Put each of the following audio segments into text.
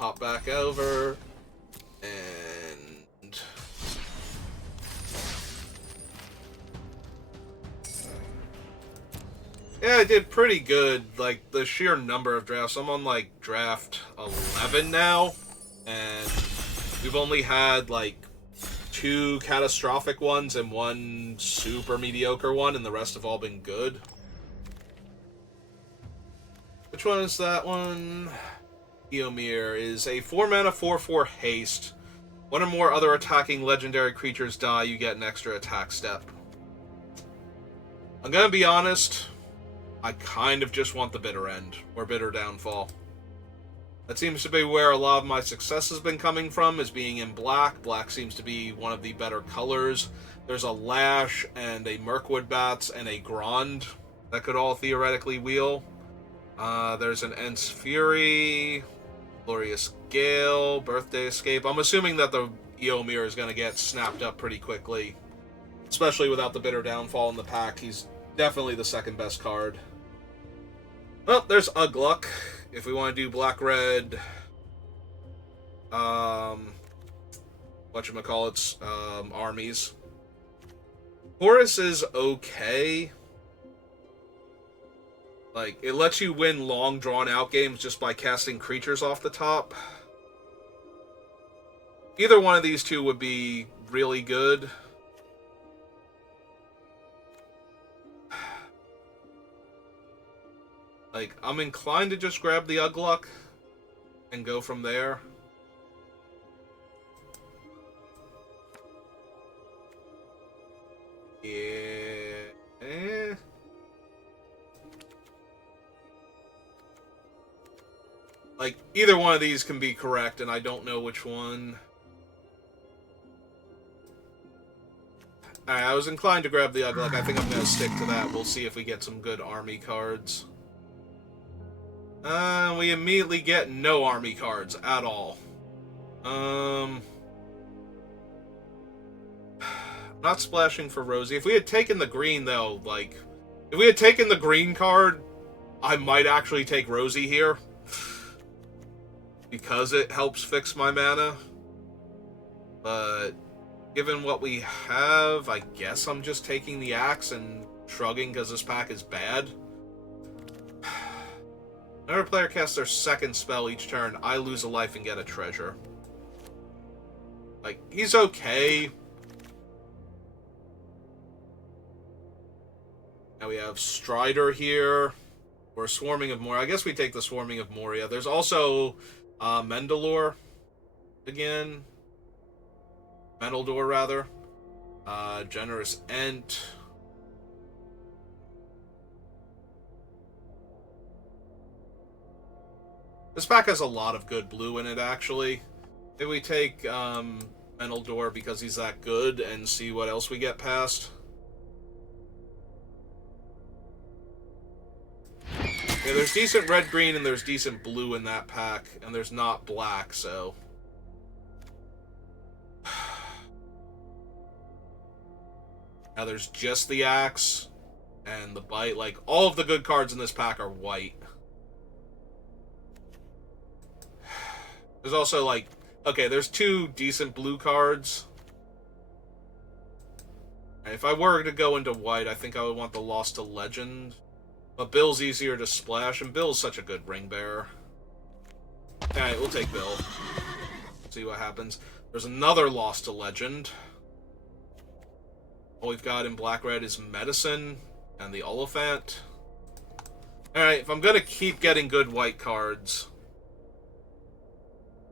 pop back over. And... yeah, I did pretty good. Like, the sheer number of drafts. I'm on, like, draft 11 now. And we've only had, like, 2 catastrophic ones and 1 super mediocre one, and the rest have all been good. Which one is that one? Eomir is a 4-mana 4/4 haste. One or more other attacking legendary creatures die, you get an extra attack step. I'm gonna be honest, I kind of just want the bitter end, or bitter downfall. That seems to be where a lot of my success has been coming from, is being in black. Black seems to be one of the better colors. There's a Lash, and a Mirkwood Bats, and a Grond that could all theoretically wheel. There's an Ents Fury, Glorious Gale, Birthday Escape. I'm assuming that the Eomir is going to get snapped up pretty quickly, especially without the bitter downfall in the pack. He's definitely the second best card. Well, there's Ugluk. If we want to do black-red, whatchamacallits, armies. Horus is okay. Like, it lets you win long, drawn-out games just by casting creatures off the top. Either one of these two would be really good. Like, I'm inclined to just grab the Ugluk and go from there. Yeah. Like, either one of these can be correct, and I don't know which one. Alright, I was inclined to grab the Ugluk. I think I'm going to stick to that. We'll see if we get some good army cards. We immediately get no army cards at all. Not splashing for Rosie. If we had taken the green, though, like... if we had taken the green card, I might actually take Rosie here. Because it helps fix my mana. But... given what we have, I guess I'm just taking the axe and shrugging because this pack is bad. Whenever a player casts their second spell each turn, I lose a life and get a treasure. Like, he's okay. Now we have Strider here. Or Swarming of Moria. I guess we take the Swarming of Moria. There's also Mendelor again. Meneldor, rather. Generous Ent. This pack has a lot of good blue in it, actually. Maybe we take Meneldor because he's that good and see what else we get past. Yeah, there's decent red-green and there's decent blue in that pack, and there's not black, so... now there's just the axe and the bite. Like, all of the good cards in this pack are white. There's also, like... okay, there's 2 decent blue cards. If I were to go into white, I think I would want the Lost to Legend. But Bill's easier to splash, and Bill's such a good ring bearer. Alright, we'll take Bill. See what happens. There's another Lost to Legend. All we've got in black-red is Medicine and the Oliphant. Alright, if I'm gonna keep getting good white cards...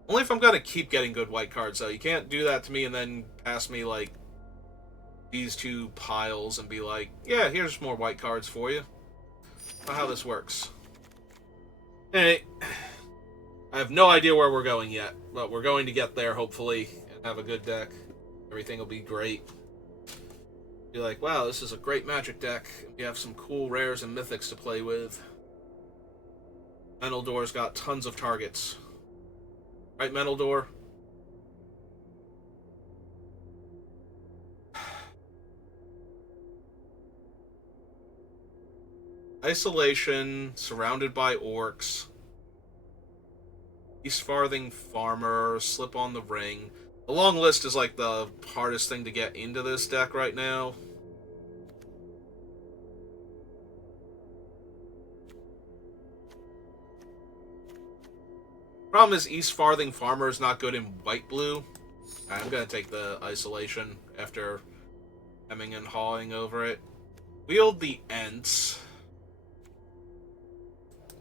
only if I'm gonna keep getting good white cards, though. You can't do that to me and then pass me, like, these 2 piles and be like, yeah, here's more white cards for you. Not how this works. Hey, I have no idea where we're going yet, but we're going to get there, hopefully, and have a good deck. Everything will be great. Be like, wow, this is a great Magic deck. We have some cool rares and mythics to play with. Meneldor's got tons of targets. Right, Meneldor? Isolation, surrounded by orcs. East Farthing Farmer, Slip on the Ring. The long list is like the hardest thing to get into this deck right now. Problem is East Farthing Farmer is not good in white-blue. I'm going to take the Isolation after hemming and hawing over it. Wield the Ents.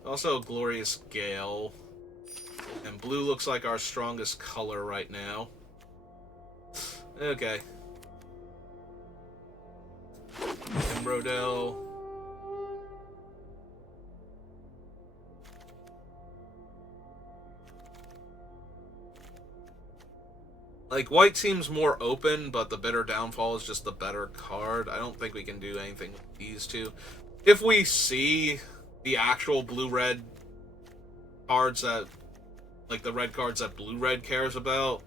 Also Glorious Gale. And blue looks like our strongest color right now. Okay. Embrodell. Like, white seems more open, but the Bitter Downfall is just the better card. I don't think we can do anything with these two. If we see the actual blue-red cards that, like the red cards that blue-red cares about,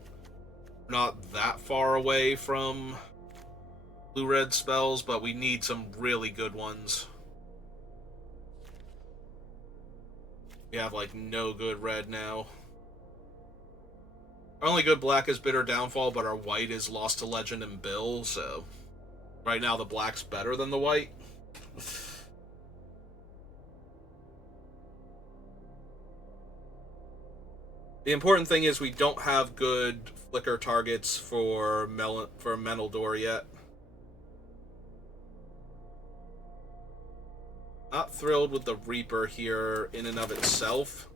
not that far away from blue-red spells, but we need some really good ones. We have, like, no good red now. Our only good black is Bitter Downfall, but our white is Lost to Legend and Bill, so right now the black's better than the white. The important thing is we don't have good flicker targets for Menildor yet. Not thrilled with the Reaper here in and of itself.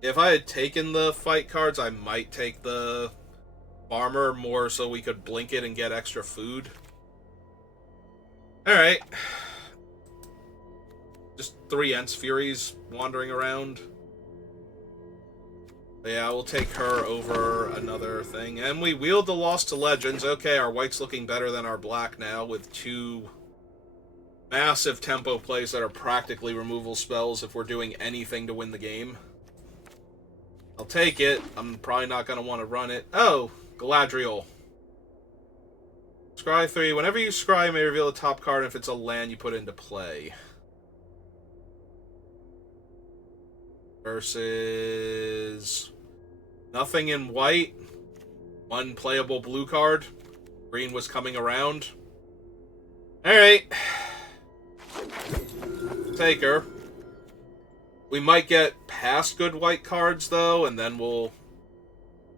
If I had taken the fight cards, I might take the Farmer more so we could blink it and get extra food. Alright. Just 3 Ents Furies wandering around. But yeah, we'll take her over another thing. And we wield the Lost to Legends. Okay, our white's looking better than our black now with 2 massive tempo plays that are practically removal spells if we're doing anything to win the game. I'll take it. I'm probably not going to want to run it. Oh, Galadriel. Scry 3. Whenever you scry, you may reveal a top card, and if it's a land, you put it into play. Versus nothing in white. 1 playable blue card. Green was coming around. Alright. Take her. We might get past good white cards, though, and then we'll,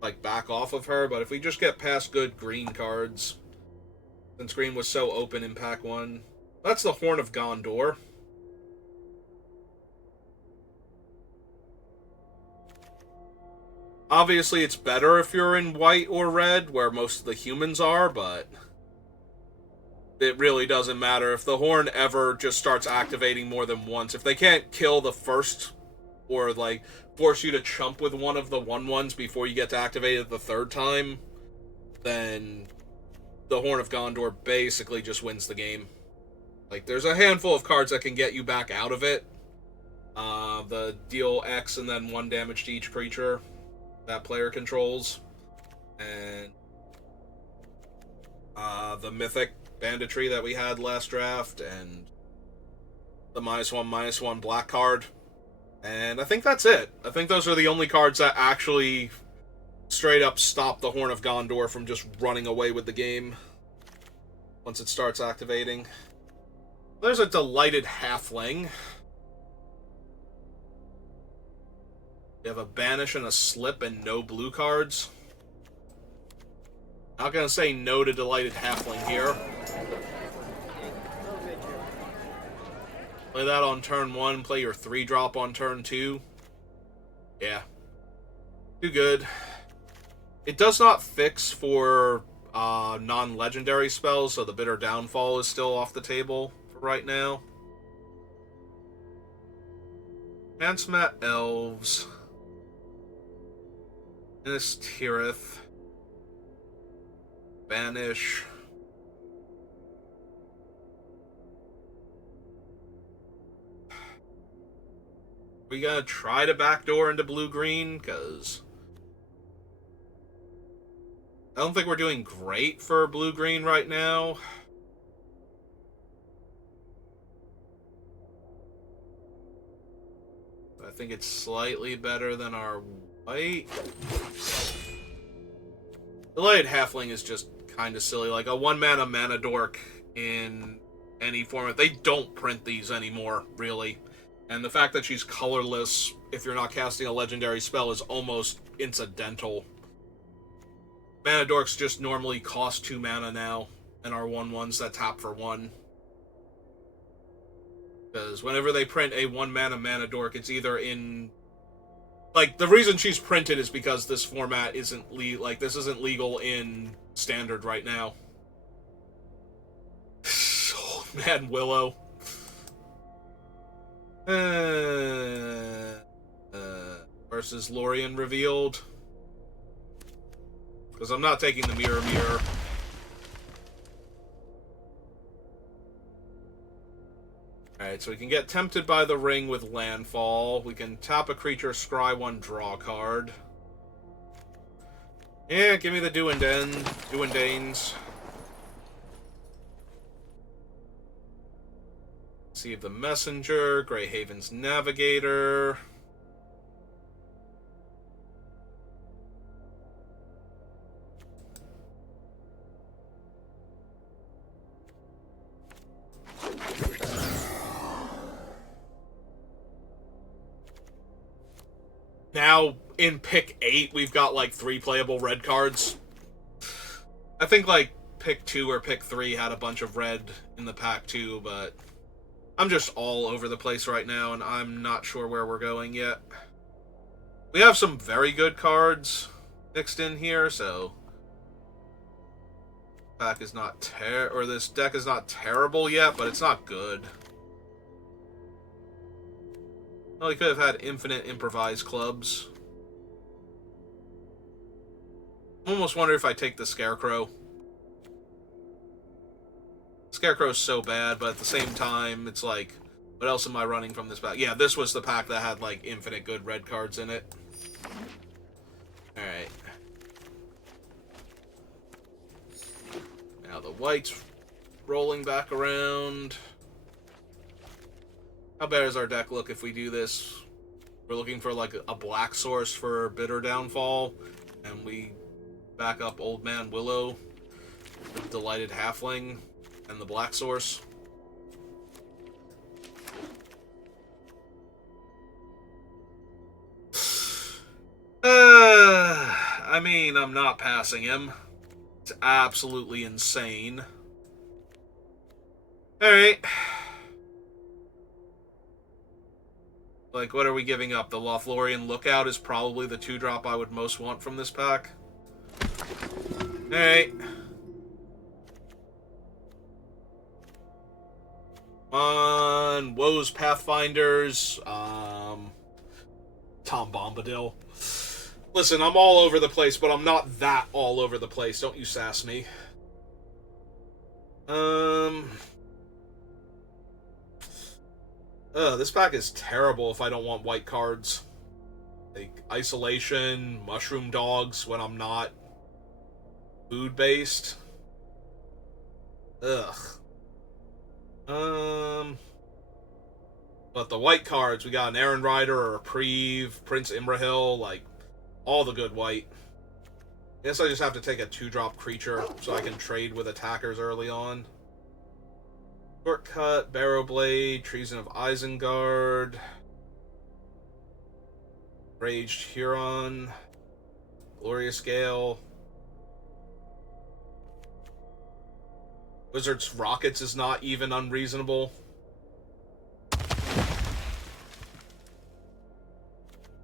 like, back off of her. But if we just get past good green cards, since green was so open in Pack 1, that's the Horn of Gondor. Obviously, it's better if you're in white or red, where most of the humans are, but it really doesn't matter. If the Horn ever just starts activating more than once, if they can't kill the first, or, like, force you to chump with one of the 1/1s before you get to activate it the 3rd time, then the Horn of Gondor basically just wins the game. Like, there's a handful of cards that can get you back out of it. The deal X and then 1 damage to each creature that player controls. And the Mythic Banditry that we had last draft, and the -1/-1 black card. And I think that's it. I think those are the only cards that actually straight up stop the Horn of Gondor from just running away with the game once it starts activating. There's a Delighted Halfling. We have a Banish and a Slip and no blue cards. Not gonna say no to Delighted Halfling here. Play that on turn 1, play your 3-drop on turn 2. Yeah. Too good. It does not fix for non-legendary spells, so the Bitter Downfall is still off the table for right now. Ansmat Elves. Minas Tirith. Banish. We gonna try to backdoor into blue-green? Because I don't think we're doing great for blue-green right now. I think it's slightly better than our white. Delayed Halfling is just kind of silly. Like a 1-mana mana dork in any format. They don't print these anymore, really. And the fact that she's colorless, if you're not casting a legendary spell, is almost incidental. Mana dorks just normally cost 2 mana now, and are 1/1s that tap for 1. Because whenever they print a 1-mana mana dork, it's either in... Like, the reason she's printed is because this format isn't this isn't legal in Standard right now. Old Man Willow. Versus Lorien revealed. Because I'm not taking the Mirror Mirror. Alright, so we can get tempted by the ring with landfall. We can tap a creature, scry 1, draw a card. Yeah, give me the Duendanes. Receive the Messenger, Greyhaven's Navigator. Now, in pick 8, we've got, like, 3 playable red cards. I think, like, pick 2 or pick 3 had a bunch of red in the pack, too, but I'm just all over the place right now, and I'm not sure where we're going yet. We have some very good cards mixed in here, so... Pack is not this deck is not terrible yet, but it's not good. Well, he could have had infinite improvised clubs. I almost wonder if I take the Scarecrow. Scarecrow's so bad, but at the same time, it's like, what else am I running from this pack? Yeah, this was the pack that had, like, infinite good red cards in it. Alright. Now the white's rolling back around. How bad does our deck look if we do this? We're looking for, like, a black source for Bitter Downfall, and we back up Old Man Willow, the Delighted Halfling, and the black source. I mean, I'm not passing him. It's absolutely insane. Alright. Like, what are we giving up? The Lothlorien Lookout is probably the 2-drop I would most want from this pack. Alright. On Woe's Pathfinders. Tom Bombadil. Listen, I'm all over the place, but I'm not that all over the place. Don't you sass me. This pack is terrible if I don't want white cards. Like, Isolation, Mushroom Dogs when I'm not food-based. Ugh. But the white cards, we got an Aaron Rider or a Reprieve, Prince Imrahil, like, all the good white. I guess I just have to take a 2-drop creature so I can trade with attackers early on. Shortcut, Barrowblade, Treason of Isengard, Raged Huron, Glorious Gale. Wizard's Rockets is not even unreasonable.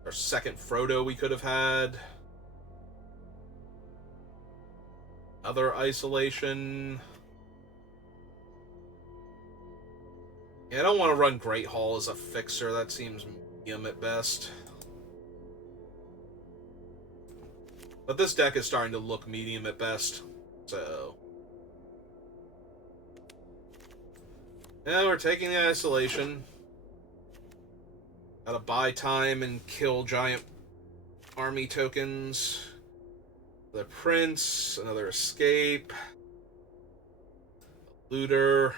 Our second Frodo we could have had. Other Isolation. Yeah, I don't want to run Great Hall as a fixer. That seems medium at best. But this deck is starting to look medium at best. So... yeah, we're taking the Isolation. Gotta buy time and kill giant army tokens. The Prince, another Escape. Looter.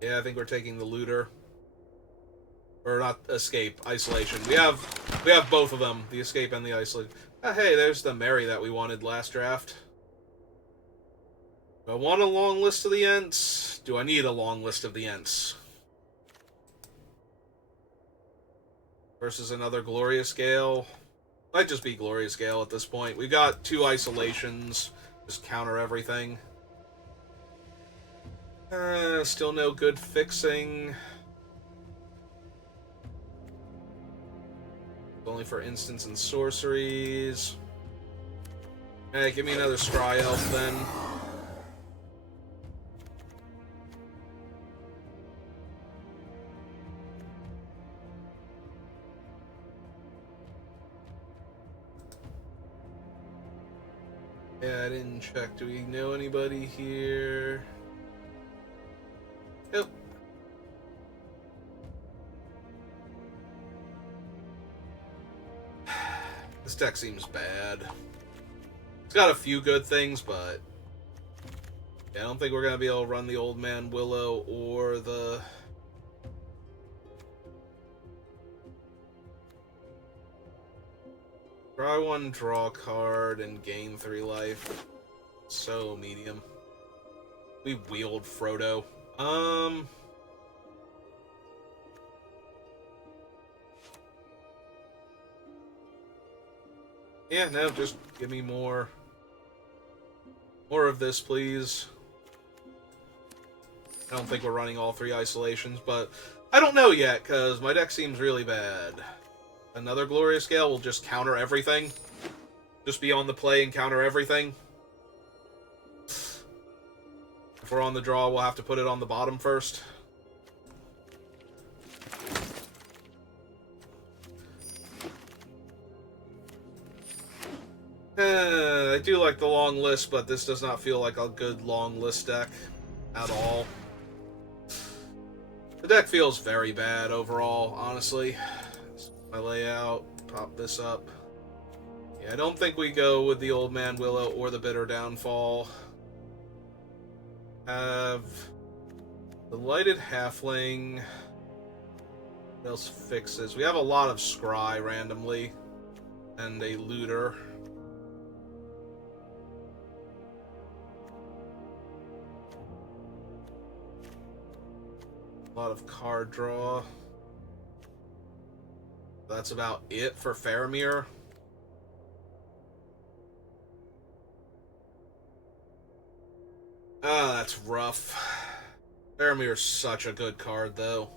Yeah, I think we're taking the Looter. Or not escape, isolation. We have both of them, the escape and the isolation. Ah, hey, there's the Mary that we wanted last draft. Do I want a long list of the Ents? Do I need a long list of the Ents? Versus another Glorious Gale. Might just be Glorious Gale at this point. We got 2 isolations. Just counter everything. Still no good fixing. Only for instants and sorceries. Hey, give me another Scry Elf then. Yeah, I didn't check. Do we know anybody here? Nope. This deck seems bad. It's got a few good things, but yeah, I don't think we're going to be able to run the Old Man Willow or the... Try 1, draw a card, and gain 3 life. So medium. We wield Frodo. Yeah, no, just give me more of this, please. I don't think we're running all 3 isolations, but I don't know yet, because my deck seems really bad. Another Glorious Gale will just counter everything. Just be on the play and counter everything. If we're on the draw, we'll have to put it on the bottom first. I do like the long list, but this does not feel like a good long list deck at all. The deck feels very bad overall, honestly. My layout, pop this up. Yeah, I don't think we go with the Old Man Willow or the Bitter Downfall. Have the Lighted Halfling. What else fixes? We have a lot of Scry randomly, and a Looter. A lot of card draw. That's about it for Faramir. Ah, that's rough. Faramir's such a good card, though.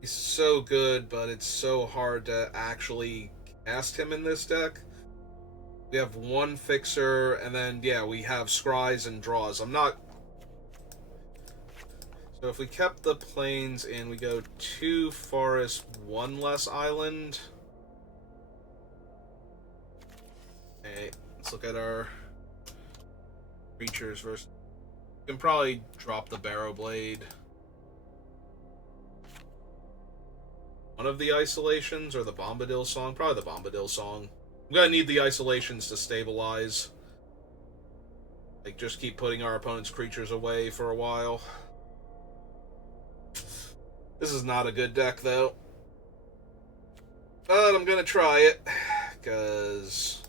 He's so good, but it's so hard to actually cast him in this deck. We have 1 fixer, and then, yeah, we have scries and draws. I'm not... So if we kept the plains in, we go 2 forest, 1 less island. Okay, let's look at our creatures versus... We can probably drop the Barrow Blade. One of the isolations, or the Bombadil Song? Probably the Bombadil Song. I'm gonna need the isolations to stabilize. Like, just keep putting our opponent's creatures away for a while. This is not a good deck, though. But I'm gonna try it, because...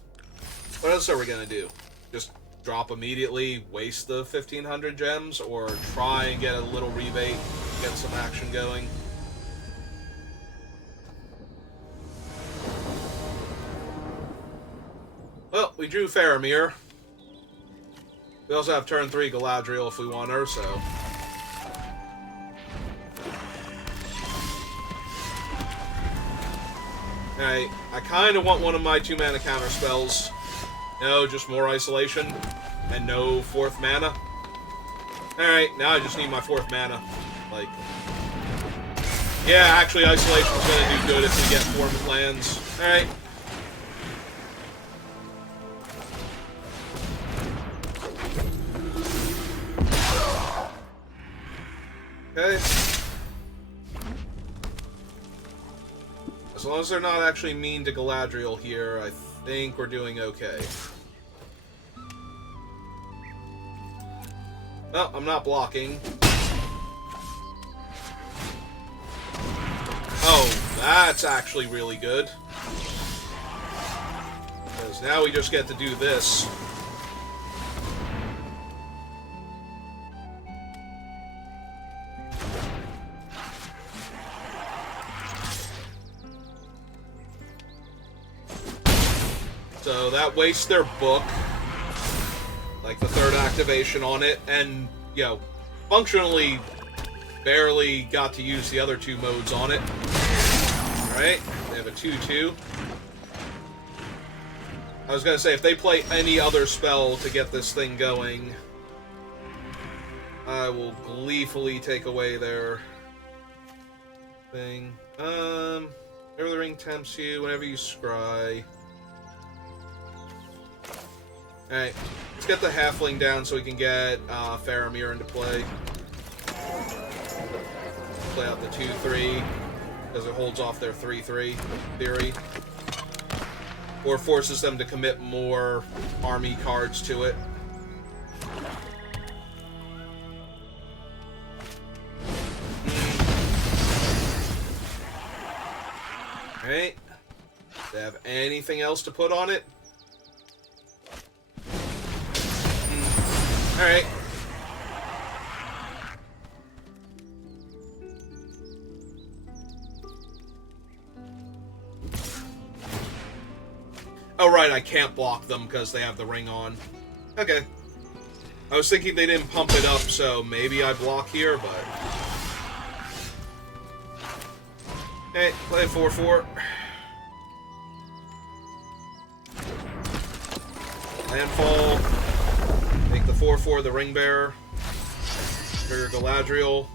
What else are we gonna do? Just drop immediately, waste the 1,500 gems, or try and get a little rebate, get some action going? Well, we drew Faramir. We also have turn 3 Galadriel if we want her, so... Alright, I kind of want one of my 2-mana counter spells. No, just more isolation. And no 4th mana. Alright, now I just need my 4th mana. Like... Yeah, actually, isolation's gonna do good if we get 4 lands. Alright. Okay. As long as they're not actually mean to Galadriel here, I think we're doing okay. No, I'm not blocking. Oh, that's actually really good. Because now we just get to do this. So that wastes their book, like the third activation on it, and, you know, functionally barely got to use the other two modes on it. Alright, they have a 2-2. I was gonna say, if they play any other spell to get this thing going, I will gleefully take away their thing. Whenever the ring tempts you, whenever you scry. Alright, let's get the halfling down so we can get Faramir into play. Play out the 2-3, because it holds off their 3-3 theory. Or forces them to commit more army cards to it. Alright. Do they have anything else to put on it? Alright. Oh, right, I can't block them because they have the ring on. Okay. I was thinking they didn't pump it up, so maybe I block here, but... Okay, play 4-4. Landfall. Make the 4-4 the ring bearer. Trigger Galadriel.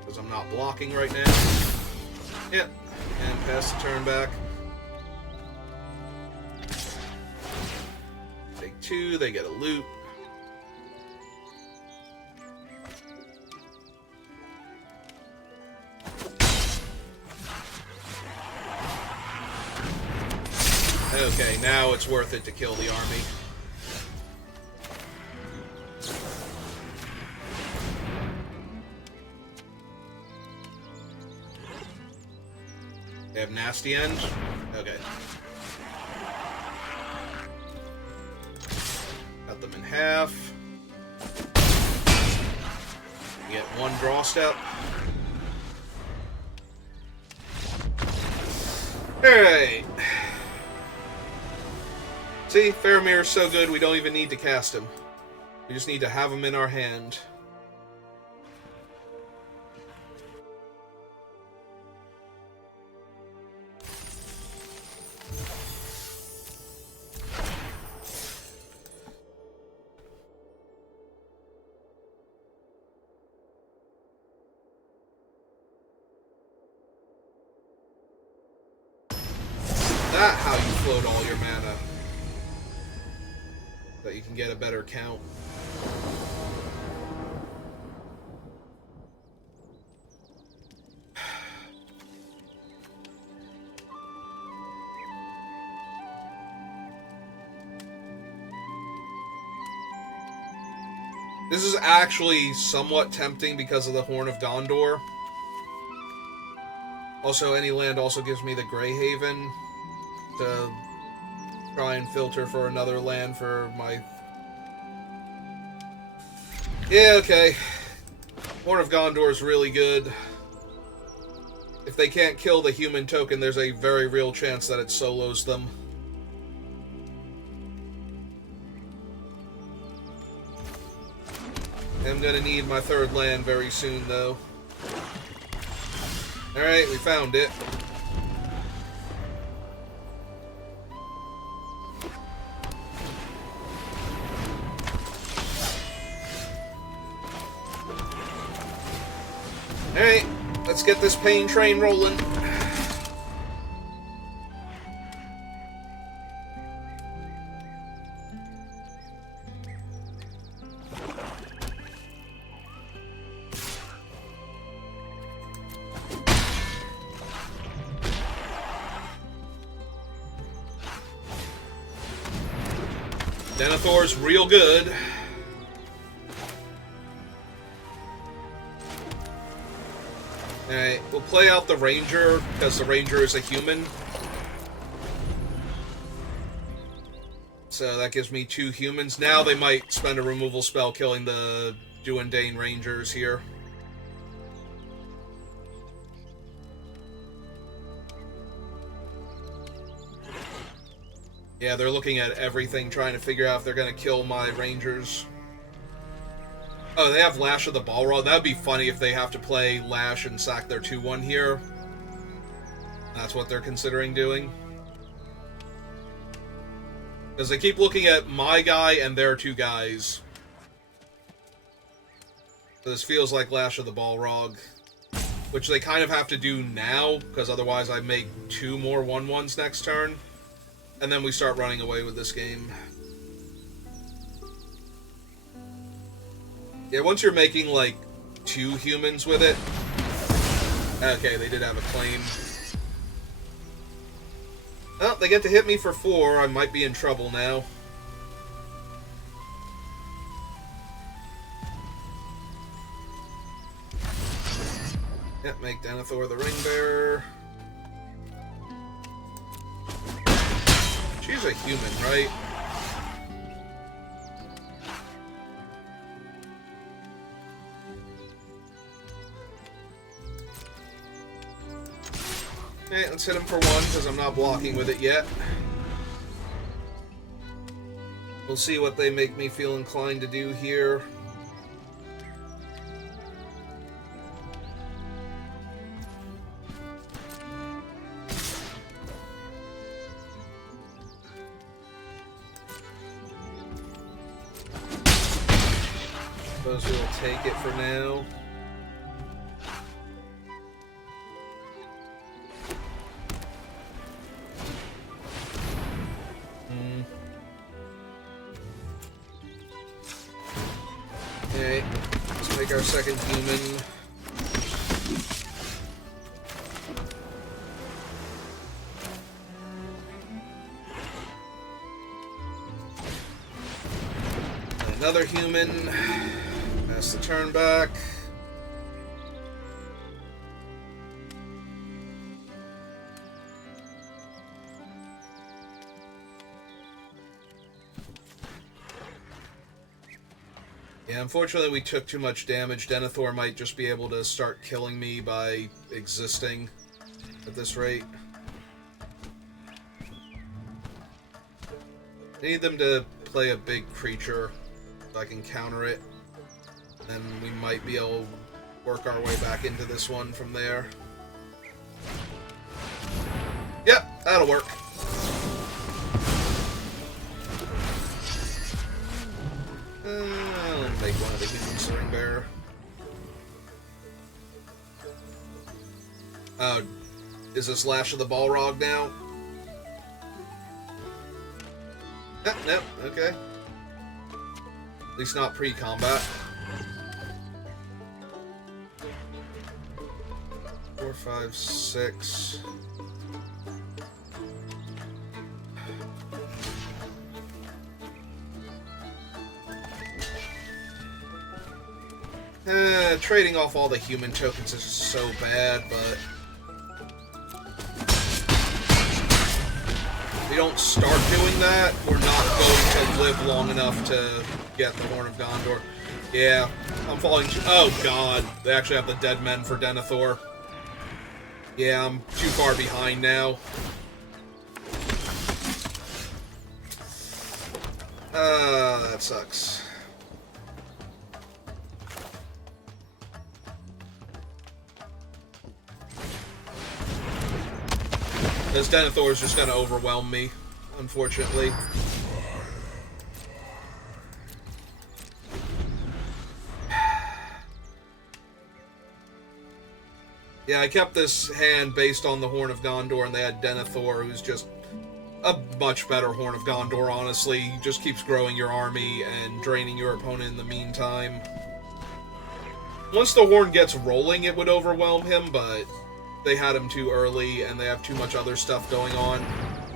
Because I'm not blocking right now. Yep. And pass the turn back. Take 2, they get a loot. Okay, now it's worth it to kill the army. They have Nasty End? Okay. Cut them in half. You get 1 draw step. Alright. See, Faramir is so good we don't even need to cast him. We just need to have him in our hand. That how you float all your mana. That you can get a better count. This is actually somewhat tempting because of the Horn of Gondor. Also, any land also gives me the Greyhaven to try and filter for another land for my... Yeah, okay. Horn of Gondor is really good. If they can't kill the human token, there's a very real chance that it solos them. I'm gonna need my 3rd land very soon, though. Alright, we found it. Alright, let's get this pain train rolling. Denethor's real good. Alright, we'll play out the Ranger, because the Ranger is a human. So that gives me 2 humans. Now they might spend a removal spell killing the Duendane Rangers here. Yeah, they're looking at everything, trying to figure out if they're going to kill my Rangers. Oh, they have Lash of the Balrog. That would be funny if they have to play Lash and sack their 2-1 here. That's what they're considering doing. Because they keep looking at my guy and their 2 guys. So this feels like Lash of the Balrog. Which they kind of have to do now, because otherwise I make 2 more 1-1s next turn. And then we start running away with this game. Yeah, once you're making, like, 2 humans with it... Okay, they did have a claim. Oh, they get to hit me for 4. I might be in trouble now. Yep, make Denethor the ring bearer. She's a human, right? Okay, let's hit him for 1, because I'm not blocking with it yet. We'll see what they make me feel inclined to do here. Suppose we'll take it for now. Okay, let's make our second human. Another human. Pass the turn back. Yeah, unfortunately we took too much damage. Denethor might just be able to start killing me by existing at this rate. I need them to play a big creature so I can counter it. Then we might be able to work our way back into this one from there. Yep, that'll work. I'll make one of the humans the ring bearer. Oh, is this Lash of the Balrog now? Nope, okay. At least not pre-combat. 4, 5, 6. Trading off all the human tokens is so bad, but if we don't start doing that, we're not going to live long enough to get the Horn of Gondor. Yeah, I'm falling... Oh, God. They actually have the Dead Men for Denethor. Yeah, I'm too far behind now. That sucks. This Denethor is just going to overwhelm me, unfortunately. Yeah, I kept this hand based on the Horn of Gondor, and they had Denethor, who's just a much better Horn of Gondor, honestly. He just keeps growing your army and draining your opponent in the meantime. Once the Horn gets rolling, it would overwhelm him, but they had him too early, and they have too much other stuff going on.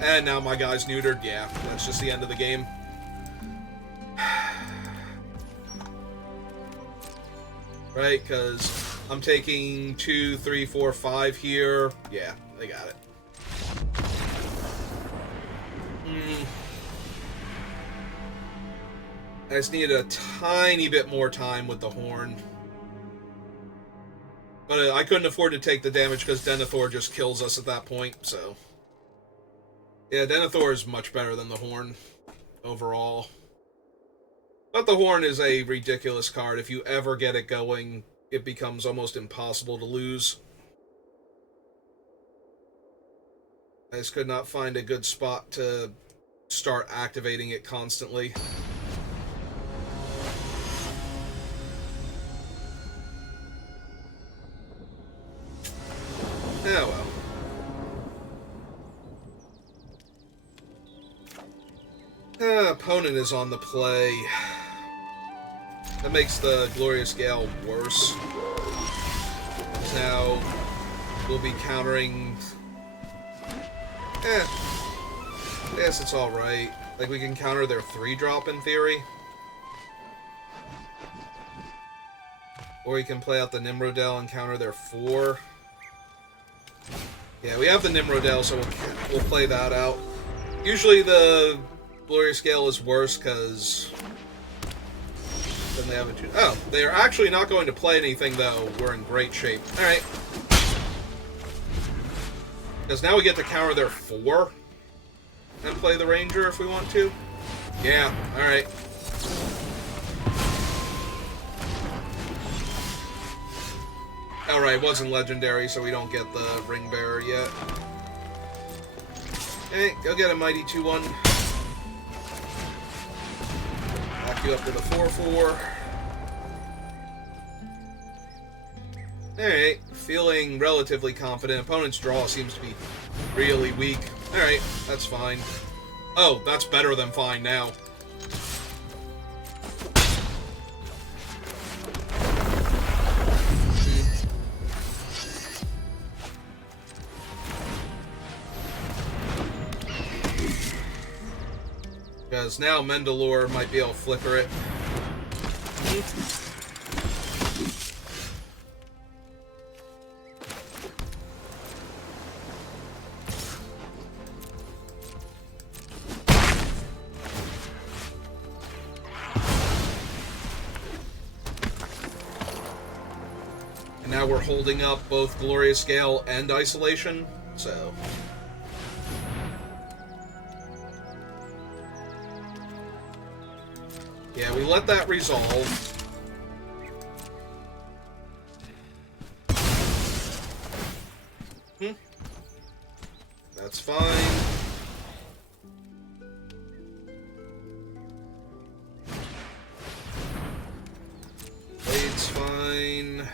And now my guy's neutered. Yeah, that's just the end of the game. Right, because I'm taking 2, 3, 4, 5 here. Yeah, they got it. I just needed a tiny bit more time with the Horn. But I couldn't afford to take the damage because Denethor just kills us at that point, so... Yeah, Denethor is much better than the Horn, overall. But the Horn is a ridiculous card. If you ever get it going, it becomes almost impossible to lose. I just could not find a good spot to start activating it constantly. Oh well. Opponent is on the play. That makes the Glorious Gale worse. Now, we'll be countering... Yes, it's alright. Like, we can counter their 3-drop in theory. Or we can play out the Nimrodel and counter their 4. Yeah, we have the Nimrodel, so we'll play that out. Usually the Glorious Gale is worse, because then they have a... Oh, they're actually not going to play anything, though. We're in great shape. Alright. Because now we get to counter their 4 and play the Ranger if we want to. Yeah, alright. Alright, it wasn't legendary, so we don't get the Ring Bearer yet. Hey, go get a Mighty 2-1. Back you up to the 4-4. Alright, feeling relatively confident. Opponent's draw seems to be really weak. Alright, that's fine. Oh, that's better than fine now. Because now Mandalore might be able to flicker it. And now we're holding up both Glorious Gale and Isolation, so... Yeah, we let that resolve. That's fine. Blade's fine.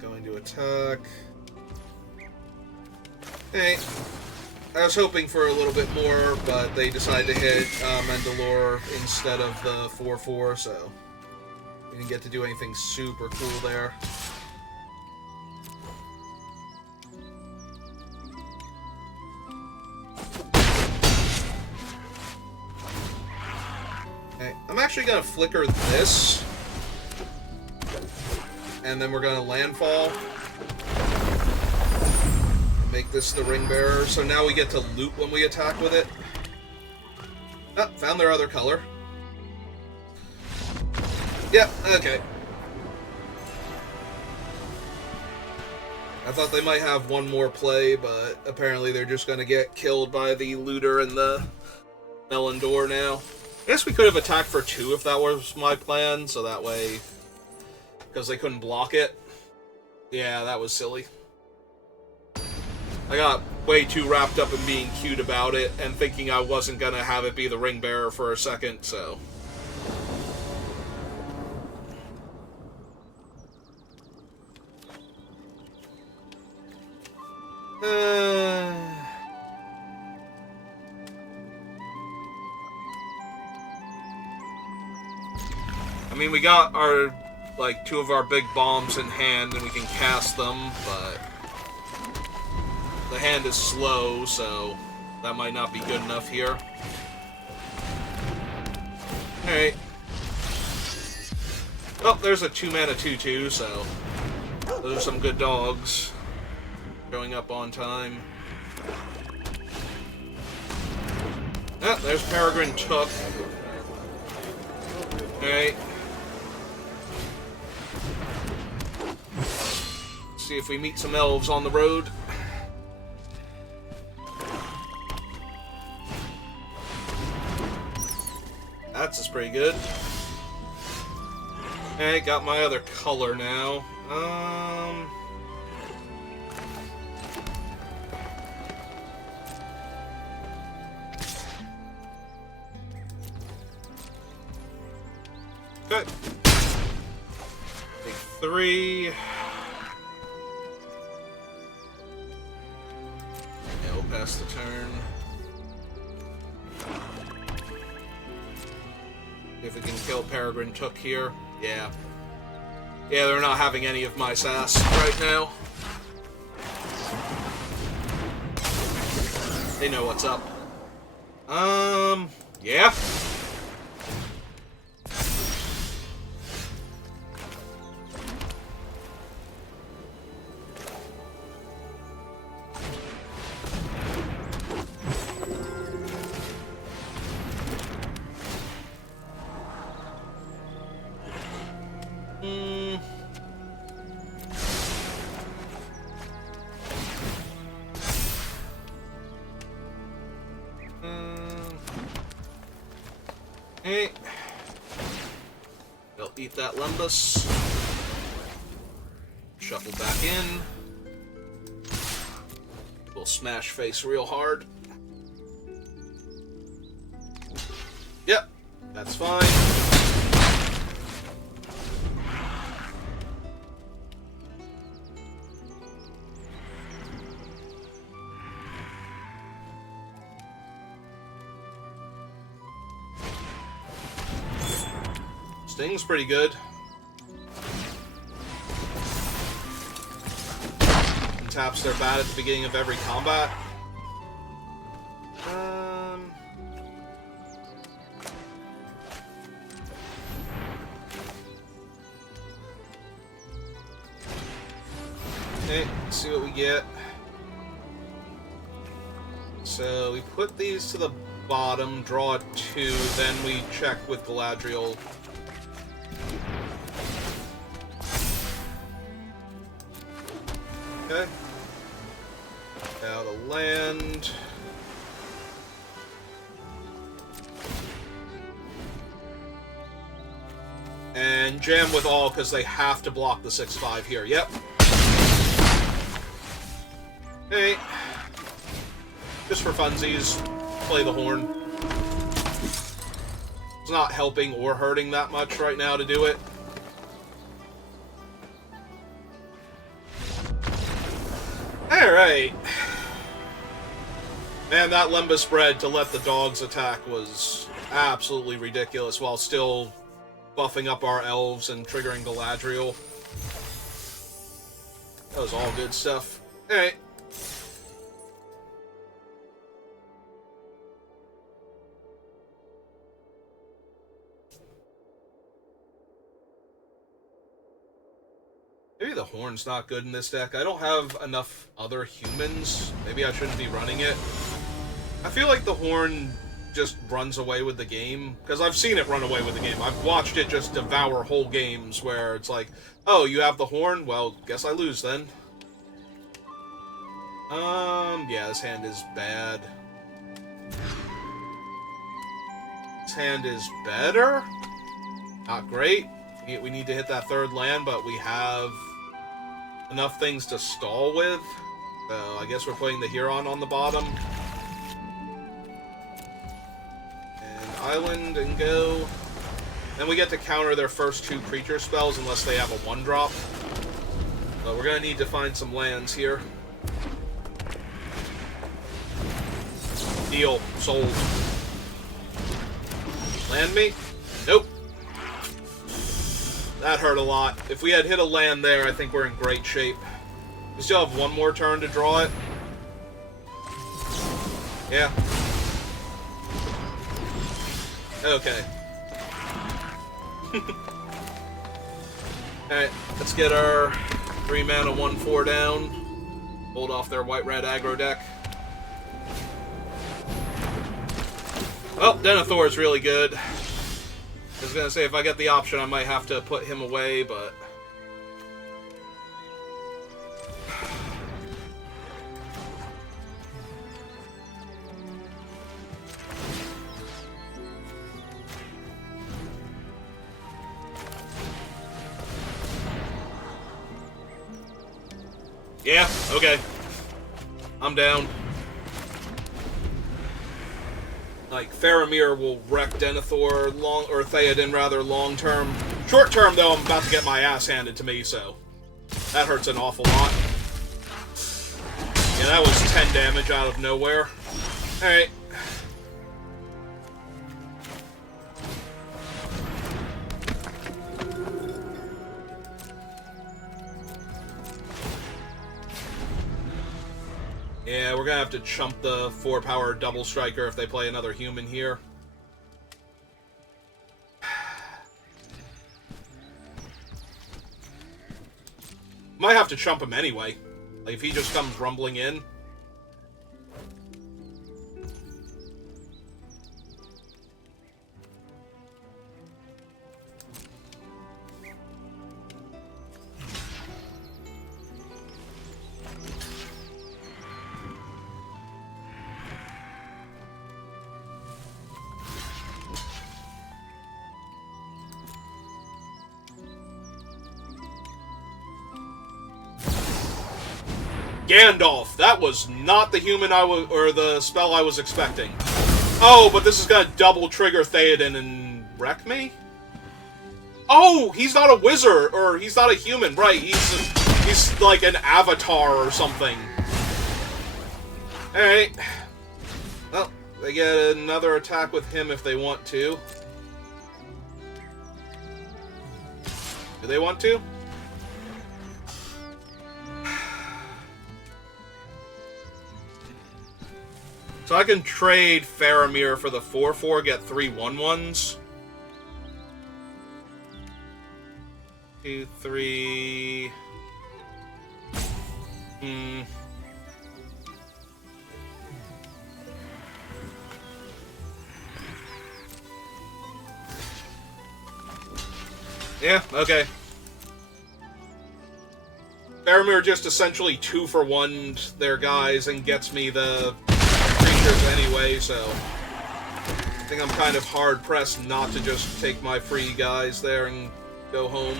Going to attack. Hey. I was hoping for a little bit more, but they decided to hit Mandalore instead of the 4-4, so we didn't get to do anything super cool there. Okay, I'm actually going to flicker this, and then we're going to landfall. Make this the Ring Bearer, so now we get to loot when we attack with it. Oh, found their other color. Yep, okay. I thought they might have one more play, but apparently they're just going to get killed by the looter and the Melindor now. I guess we could have attacked for 2 if that was my plan, so that way... Because they couldn't block it. Yeah, that was silly. I got way too wrapped up in being cute about it and thinking I wasn't gonna have it be the ring bearer for a second, so. I mean, we got our, like, 2 of our big bombs in hand and we can cast them, but the hand is slow, so that might not be good enough here. Alright. Oh, there's a 2-mana 2/2, so those are some good dogs. Showing up on time. Ah, there's Peregrine Took. Alright. See if we meet some elves on the road. That's pretty good. Alright, got my other color now. Okay. Take 3. Yeah, we'll pass the turn. If we can kill Peregrine Took here. Yeah. Yeah, they're not having any of my sass right now. They know what's up. Yeah. Okay. They'll eat that Lembas. Shuffle back in. We'll smash face real hard. Yep, that's fine. Sting's pretty good. And taps their bat at the beginning of every combat. Okay, let's see what we get. So we put these to the bottom, draw 2, then we check with Galadriel. Okay. Out of land. And jam with all because they have to block the 6/5 here. Yep. Hey. Just for funsies, play the horn. It's not helping or hurting that much right now to do it. Alright. Man, that Lembas spread to let the dogs attack was absolutely ridiculous while still buffing up our elves and triggering Galadriel. That was all good stuff. Alright. Maybe the horn's not good in this deck. I don't have enough other humans. Maybe I shouldn't be running it. I feel like the horn just runs away with the game, because I've seen it run away with the game. I've watched it just devour whole games where it's like, oh, you have the horn? Well, guess I lose then. Yeah, this hand is bad. This hand is better? Not great. We need to hit that 3rd land, but we have enough things to stall with. So I guess we're putting the Huron on the bottom. And island and go. Then we get to counter their first 2 creature spells unless they have a 1-drop. But we're going to need to find some lands here. Deal. Sold. Land me? Nope. That hurt a lot. If we had hit a land there, I think we're in great shape. We still have 1 more turn to draw it. Yeah. Okay. Alright, let's get our 3 mana 1/4 down. Hold off their white-red aggro deck. Oh, Denethor is really good. I was gonna say, if I get the option, I might have to put him away, but... Yeah, okay. I'm down. Like, Faramir will wreck Denethor or Theoden rather long term. Short term, though, I'm about to get my ass handed to me, so that hurts an awful lot. Yeah, that was 10 damage out of nowhere. Alright. Yeah, we're gonna have to chump the 4-power double striker if they play another human here. Might have to chump him anyway. Like, if he just comes rumbling in. Gandalf! That was not the human or the spell I was expecting. Oh, but this is gonna double trigger Theoden and wreck me? Oh, he's not a wizard, or he's not a human, right? He's like an avatar or something. Alright. Well, they get another attack with him if they want to. Do they want to? So I can trade Faramir for the 4/4, get 3 1/1s. 2, 3. Yeah, okay. Faramir just essentially 2-for-1'd their guys and gets me the creatures anyway, so I think I'm kind of hard-pressed not to just take my free guys there and go home.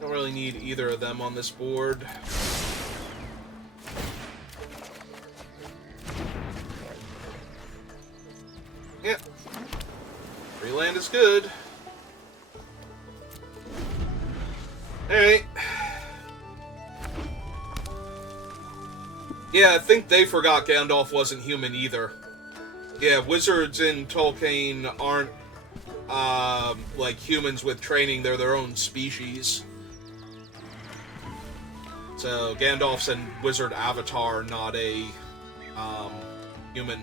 Don't really need either of them on this board. Yeah. Free land is good. Alright. Yeah, I think they forgot Gandalf wasn't human either. Yeah, wizards in Tolkien aren't, like humans with training. They're their own species. So, Gandalf's a wizard avatar, not a, human.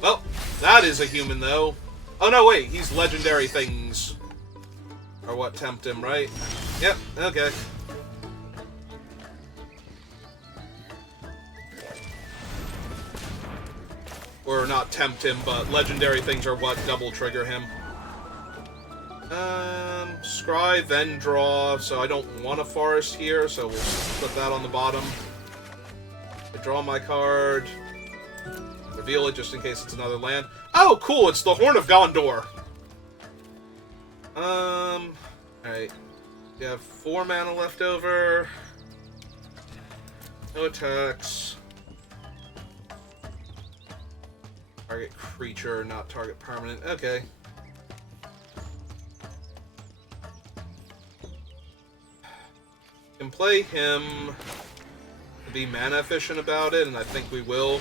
Well, that is a human, though. Oh, no, wait. He's legendary things are what tempt him, right? Yep, okay. Or not tempt him, but legendary things are what double trigger him. Scry, then draw, so I don't want a forest here, so we'll put that on the bottom. I draw my card, reveal it just in case it's another land. Oh, cool, it's the Horn of Gondor! Alright. We have 4 mana left over. No attacks. Target creature, not target permanent. Okay. Can play him to be mana efficient about it, and I think we will.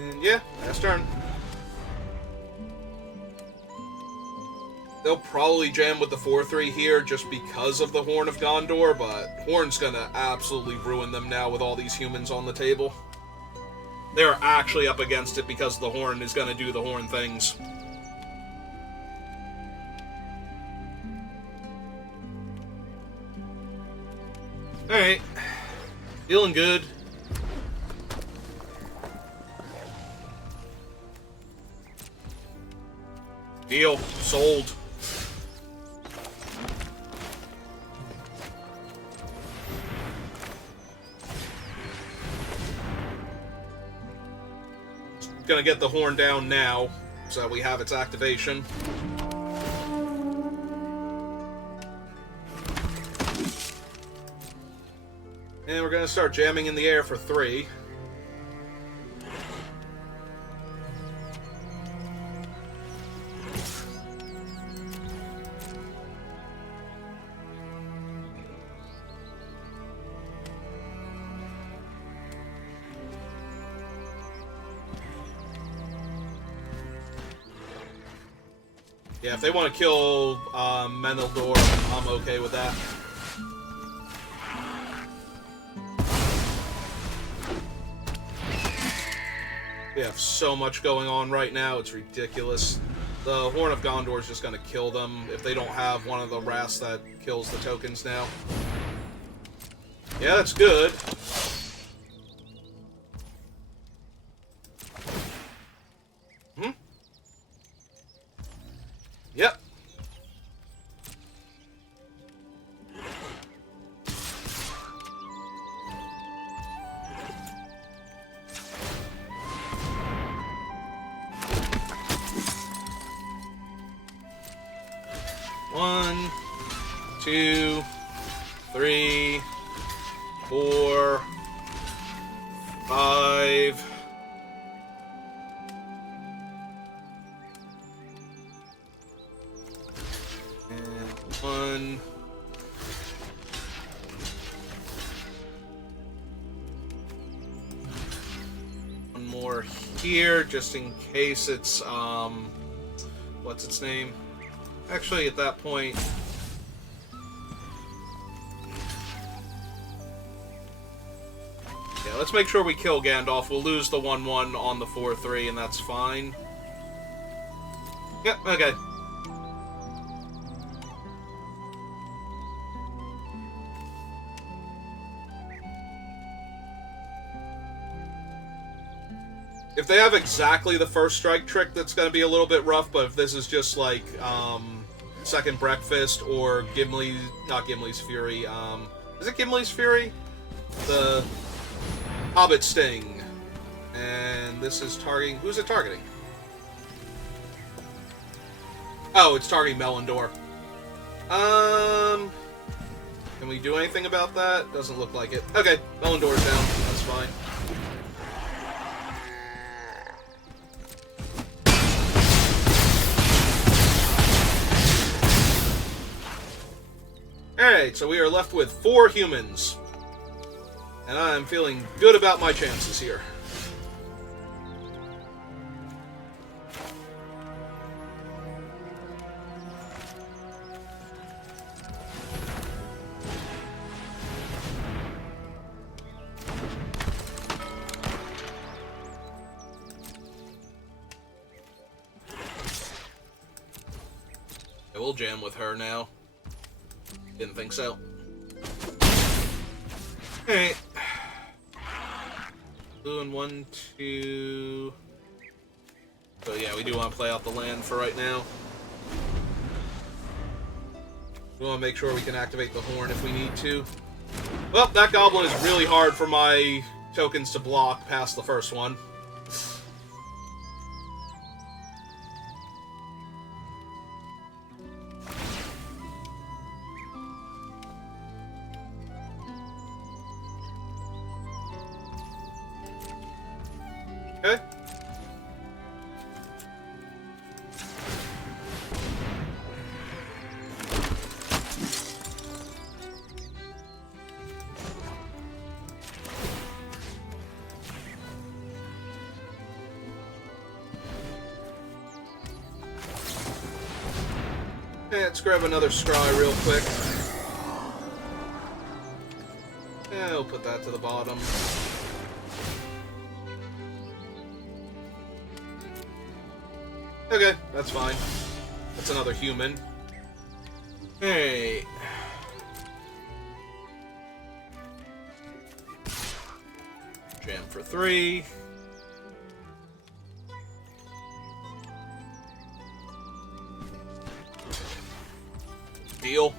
And yeah, last turn. They'll probably jam with the 4-3 here just because of the Horn of Gondor, but Horn's gonna absolutely ruin them now with all these humans on the table. They're actually up against it because the Horn is gonna do the Horn things. Alright. Feeling good. Deal. Sold. Gonna get the Horn down now, so that we have its activation. And we're gonna start jamming in the air for 3. Yeah, if they want to kill Meneldor, I'm okay with that. We have so much going on right now, it's ridiculous. The Horn of Gondor is just going to kill them if they don't have one of the wraths that kills the tokens now. Yeah, that's good. Yep. One, 2, 3, 4, 5. One. One more here, just in case it's, what's its name? Actually, at that point... Yeah, let's make sure we kill Gandalf. We'll lose the 1-1 on the 4-3, and that's fine. Yep, okay. If they have exactly the first strike trick, that's going to be a little bit rough, but if this is just like, Second Breakfast or Gimli, not Gimli's Fury, is it Gimli's Fury? The Hobbit Sting. And this is targeting, who's it targeting? Oh, it's targeting Melindor. Can we do anything about that? Doesn't look like it. Okay, Melindor's down, that's fine. Alright, so we are left with 4 humans. And I am feeling good about my chances here. I will jam with her now. Didn't think so. Alright. Doing 1, 2, So yeah, we do want to play out the land for right now. We want to make sure we can activate the horn if we need to. Well, that goblin is really hard for my tokens to block past the first one. Okay. Let's grab another scry real quick. Yeah, we'll put that to the bottom. Okay, that's fine. That's another human. Hey. Jam for 3. Deal.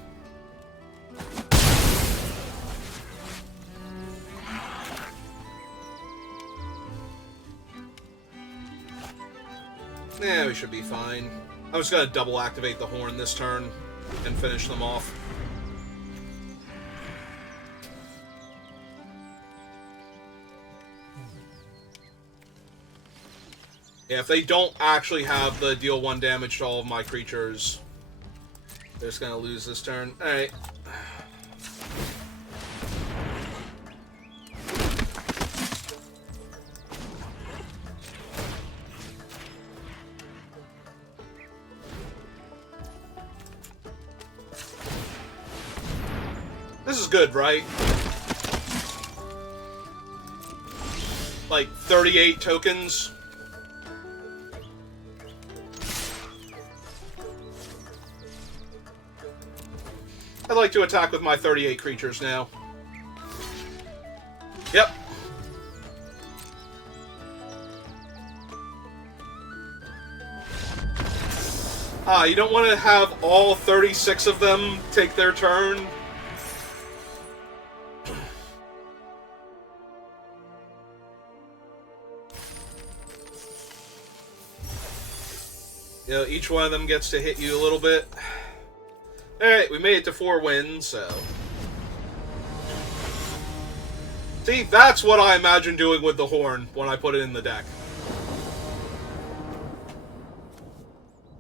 Yeah, we should be fine. I'm just gonna double activate the horn this turn and finish them off. Yeah, if they don't actually have the deal 1 damage to all of my creatures, they're just gonna lose this turn. Alright. This is good, right? Like 38 tokens. I'd like to attack with my 38 creatures now. Yep. You don't want to have all 36 of them take their turn. You know, each one of them gets to hit you a little bit. Alright, we made it to 4 wins, so... See, that's what I imagine doing with the horn when I put it in the deck.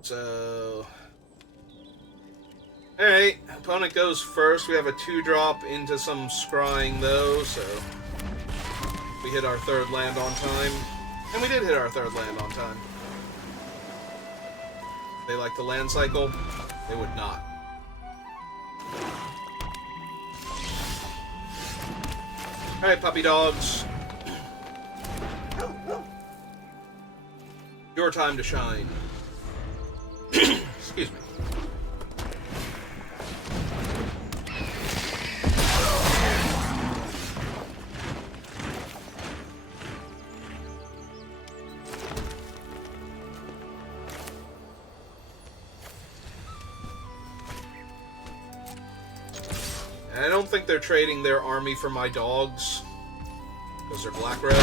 So... Alright, opponent goes first. We have a 2-drop into some scrying, though, so... We hit our 3rd land on time. And we did hit our 3rd land on time. They like the land cycle? They would not. Alright, puppy dogs. Your time to shine. Excuse me. I don't think they're trading their army for my dogs, because they're black-red.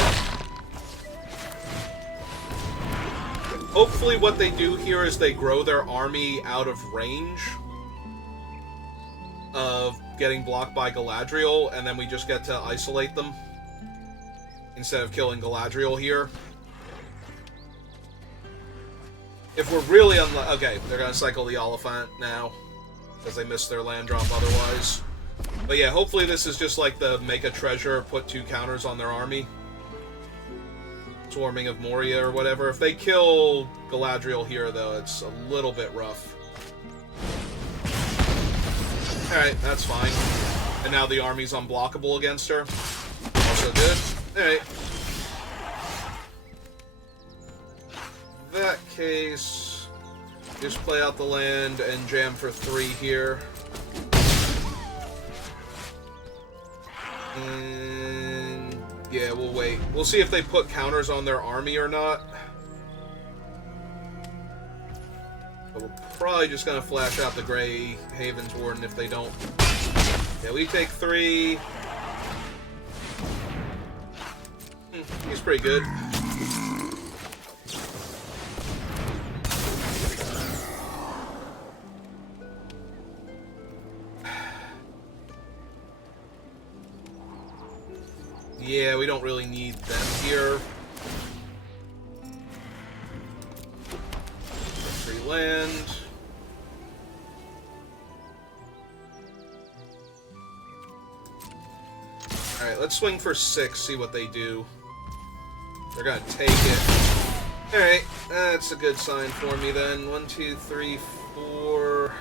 Hopefully what they do here is they grow their army out of range of getting blocked by Galadriel, and then we just get to isolate them instead of killing Galadriel here. If we're really unlucky... Okay, they're going to cycle the Oliphant now, because they missed their land drop otherwise. But yeah, hopefully this is just like the make a treasure, put 2 counters on their army. Swarming of Moria or whatever. If they kill Galadriel here, though, it's a little bit rough. Alright, that's fine. And now the army's unblockable against her. Also good. Alright. In that case, just play out the land and jam for 3 here. And yeah, we'll wait. We'll see if they put counters on their army or not. probably just gonna flash out the Grey Haven's Warden if they don't. Yeah, we take 3. He's pretty good. Yeah, we don't really need them here. Free land. Alright, let's swing for 6, see what they do. They're gonna take it. Alright, that's a good sign for me then. 1, 2, 3, 4.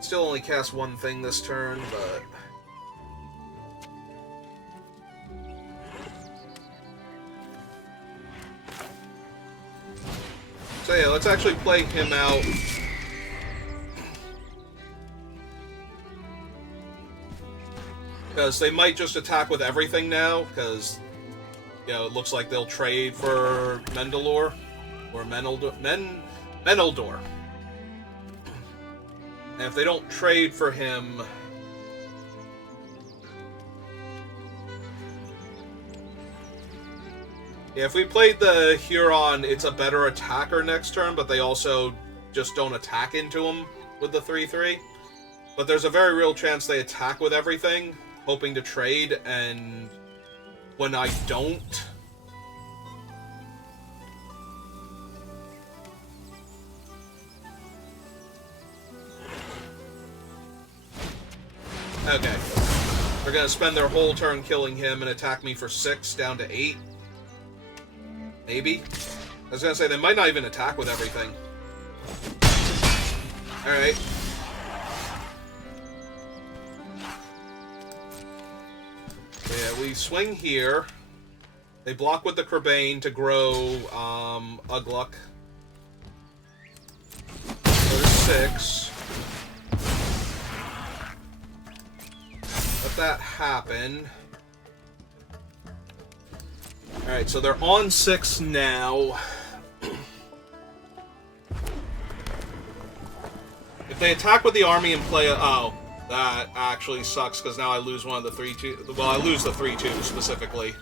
Still only cast one thing this turn, but... So yeah, let's actually play him out. Because they might just attack with everything now, because, you know, it looks like they'll trade for Mendelor. Or Meneldor. And if they don't trade for him... Yeah, if we played the Huron, it's a better attacker next turn, but they also just don't attack into him with the 3/3. But there's a very real chance they attack with everything, hoping to trade, and when I don't... Okay. They're gonna spend their whole turn killing him and attack me for 6 down to 8. Maybe. I was gonna say, they might not even attack with everything. Alright. So yeah, we swing here. They block with the Kerbane to grow, Ugluk. Go to 6. Let that happen. Alright, so they're on 6 now. If they attack with the army and play... Oh, that actually sucks, because now I lose one of the 3/2... Well, I lose the 3/2 specifically.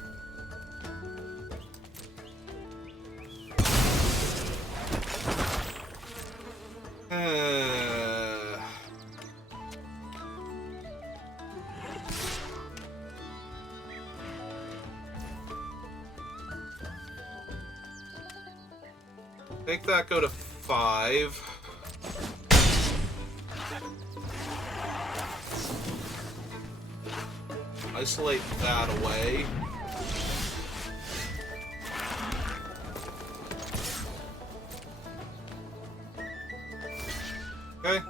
Make that go to 5. Isolate that away. Okay.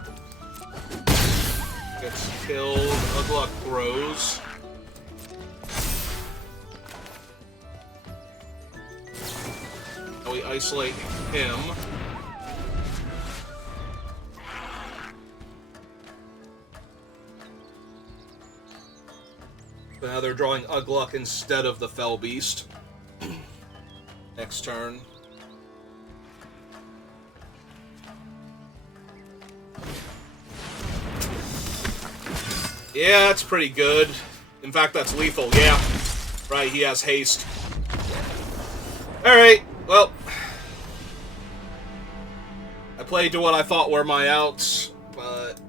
Gets killed. Ugluk grows. Now we isolate him. So now they're drawing Ugluk instead of the Fell Beast. Next turn. Yeah, that's pretty good. In fact, that's lethal. Yeah. Right, he has haste. Alright, well... I played to what I thought were my outs, but...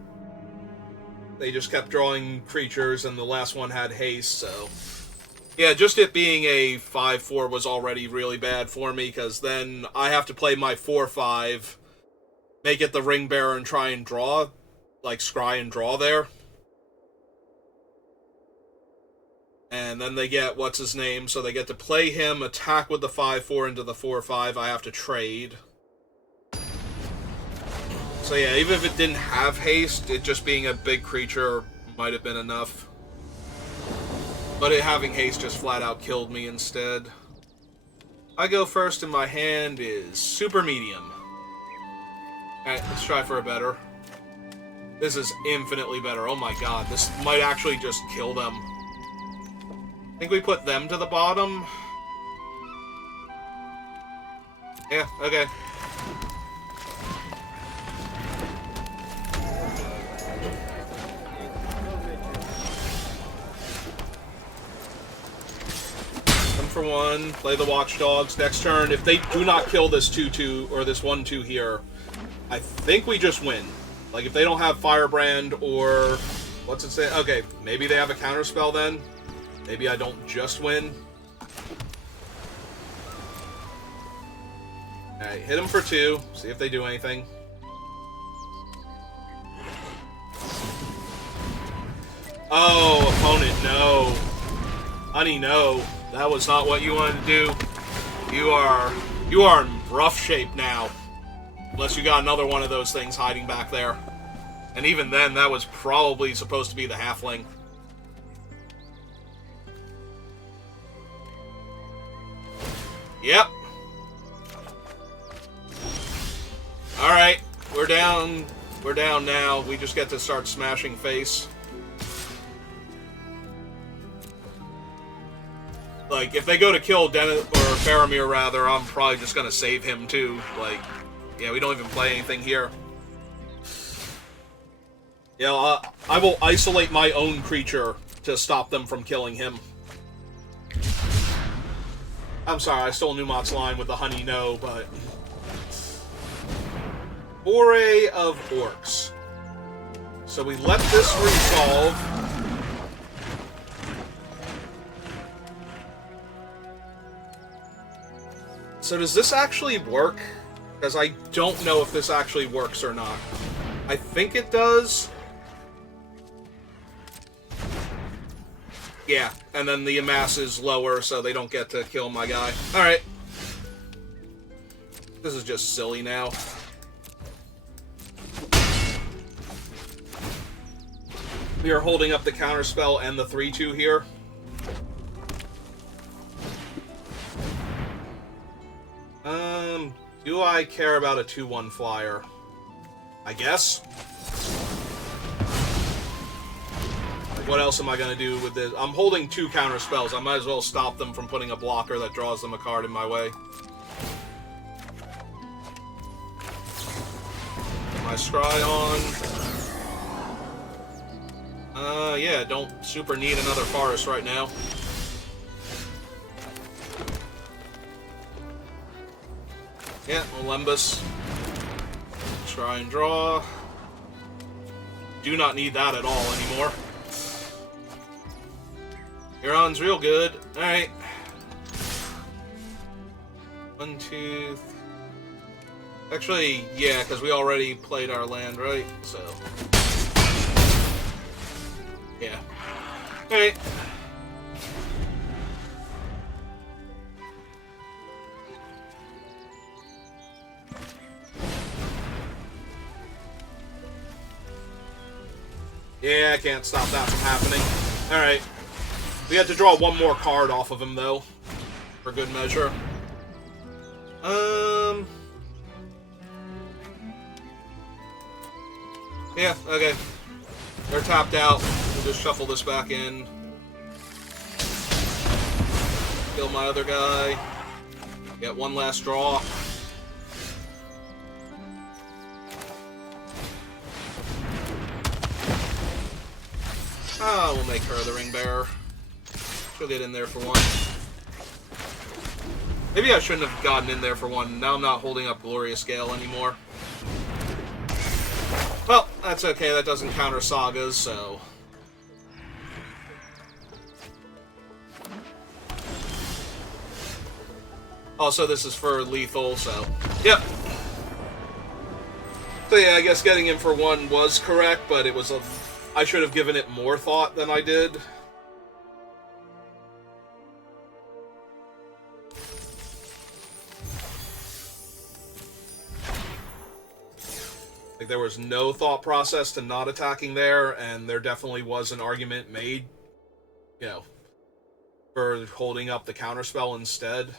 they just kept drawing creatures, and the last one had haste, so... Yeah, just it being a 5/4 was already really bad for me, because then I have to play my 4/5, make it the Ring Bearer, and try and draw, like, scry and draw there. And then they get, what's-his-name, so they get to play him, attack with the 5/4 into the 4/5, I have to trade. So yeah, even if it didn't have haste, it just being a big creature might have been enough. But it having haste just flat out killed me instead. I go first, and my hand is super medium. Alright, let's try for a better. This is infinitely better. Oh my god, this might actually just kill them. I think we put them to the bottom. Yeah, okay. for 1. Play the Watchdogs. Next turn, if they do not kill this 2-2 or this 1-2 here, I think we just win. Like, if they don't have Firebrand or... What's it say? Okay, maybe they have a counterspell then. Maybe I don't just win. Alright, hit them for 2. See if they do anything. Oh, opponent, no. Honey, no. That was not what you wanted to do. You are in rough shape now. Unless you got another one of those things hiding back there. And even then, that was probably supposed to be the halfling. Yep. Alright, we're down. We're down now. We just get to start smashing face. Like, if they go to kill Dennis, or Faramir rather, I'm probably just gonna save him too. Like, yeah, we don't even play anything here. Yeah, I will isolate my own creature to stop them from killing him. I'm sorry, I stole Numat's line with the honey no, but... Foray of Orcs. So we let this resolve. So does this actually work? Because I don't know if this actually works or not. I think it does. Yeah, and then the amass is lower, so they don't get to kill my guy. Alright. This is just silly now. We are holding up the counterspell and the 3-2 here. Do I care about a 2-1 flyer? I guess. Like, what else am I going to do with this? I'm holding 2 counterspells. I might as well stop them from putting a blocker that draws them a card in my way. Put my scry on. Yeah, don't super need another forest right now. Yeah, Olembus. Try and draw. Do not need that at all anymore. Huron's real good. Alright. 1, 2... Actually, yeah, because we already played our land, right? So... Yeah. Alright. Yeah, I can't stop that from happening. Alright. We had to draw 1 more card off of him, though. For good measure. Yeah, okay. They're tapped out. We'll just shuffle this back in. Kill my other guy. Get 1 last draw. Ah, we'll make her the ring bearer. She'll get in there for 1. Maybe I shouldn't have gotten in there for 1. Now I'm not holding up Glorious Gale anymore. Well, that's okay. That doesn't counter sagas, so... Also, this is for lethal, so... Yep. So yeah, I guess getting in for 1 was correct, but it was a... I should have given it more thought than I did. Like, there was no thought process to not attacking there, and there definitely was an argument made, you know, for holding up the counterspell instead.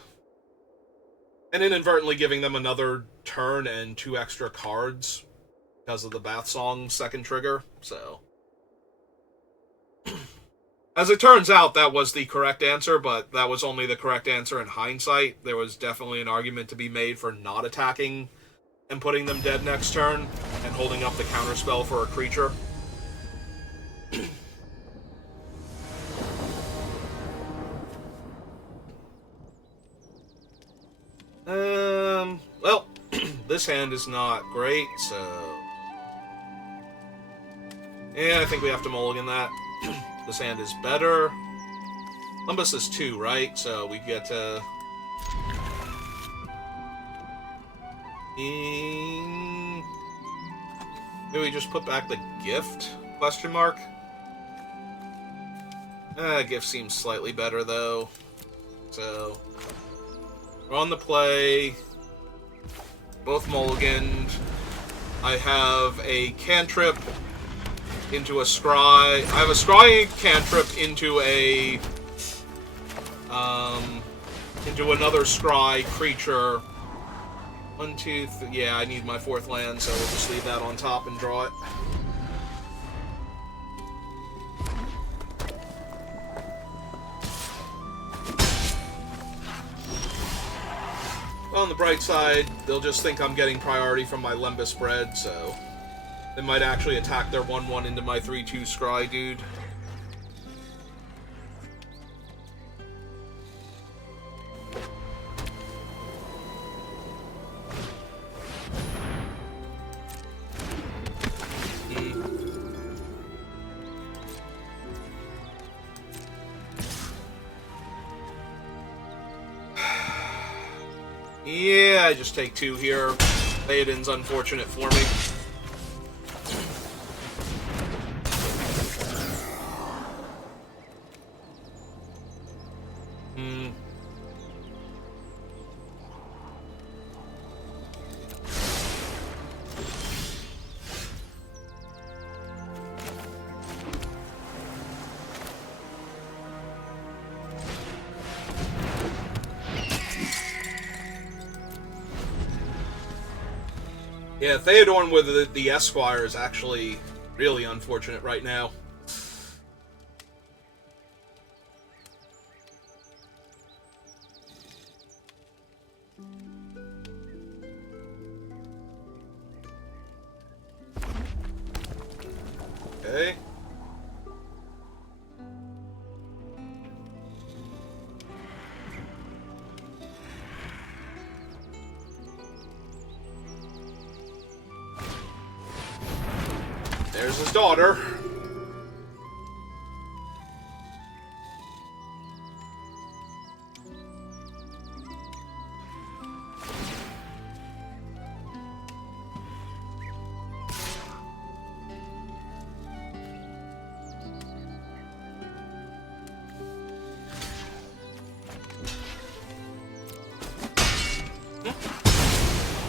And inadvertently giving them another turn and 2 extra cards because of the Bath Song second trigger, so... As it turns out, that was the correct answer, but that was only the correct answer in hindsight. There was definitely an argument to be made for not attacking and putting them dead next turn, and holding up the counterspell for a creature. this hand is not great, so... Yeah, I think we have to mulligan that. This hand is better. Lembas is 2, right? So we get to... Maybe we just put back the gift? Question mark? Gift seems slightly better, though. So... We're on the play. Both mulliganed. I have a cantrip into a scry. I have a scry cantrip into a... into another scry creature. 1, 2, 3... Yeah, I need my 4th land, so we'll just leave that on top and draw it. On the bright side, they'll just think I'm getting priority from my Lembas spread, so they might actually attack their 1/1 into my 3/2 scry dude. Yeah, I just take 2 here. Theoden's unfortunate for me. Yeah, Theodorn with the Esquire is actually really unfortunate right now. Okay. There's his daughter.